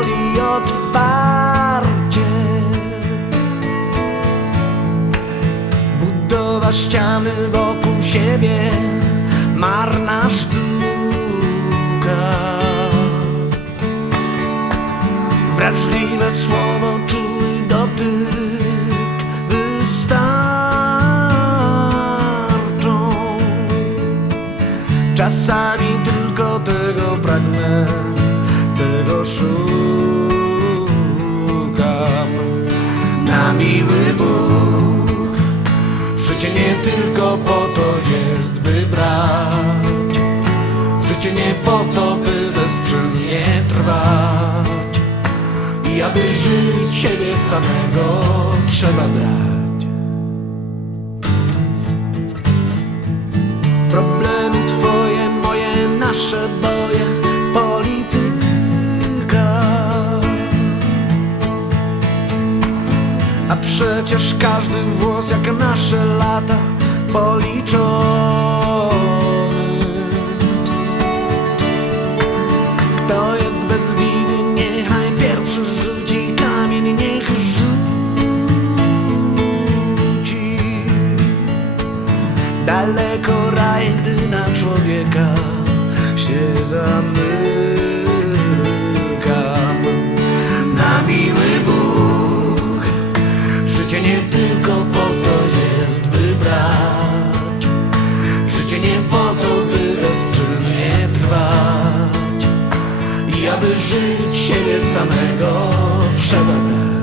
myśli otwarcie. Budowa ściany wokół siebie Marna sztuka. Wrażliwe słowo, tylko po to jest, by brać. Życie nie po to, by bezczynnie trwać. I aby żyć siebie samego trzeba dać Problemy twoje, moje, nasze boje Polityka. A przecież każdy włos jak nasze lata policzony Kto jest bez winy, niechaj pierwszy rzuci kamień, niech rzuci. Daleko raj, gdy na człowieka się zamykam I aby żyć siebie samego. Trzeba dać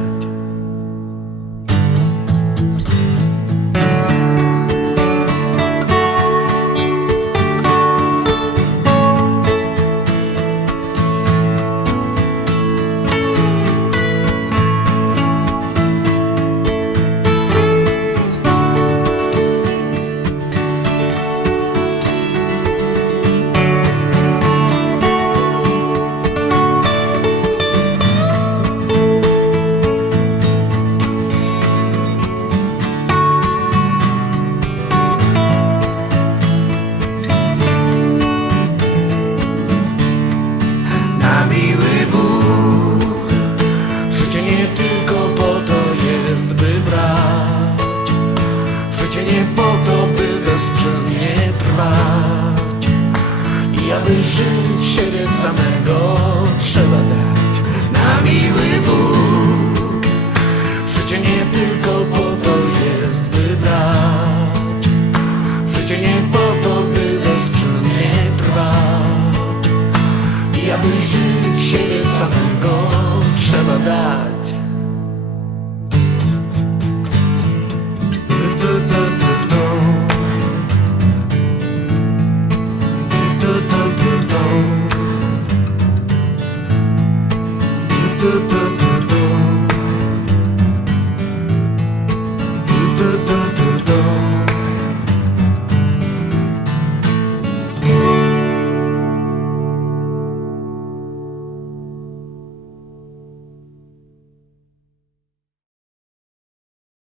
miły Bóg. Życie nie tylko po to jest, by brać. Życie nie po to, by bezczynnie trwać. I aby żyć siebie samego trzeba dać na miły Bóg. Życie nie tylko Aby żyć siebie samego trzeba dać du, du, du, du. Du, du, du, du. Du, du, du.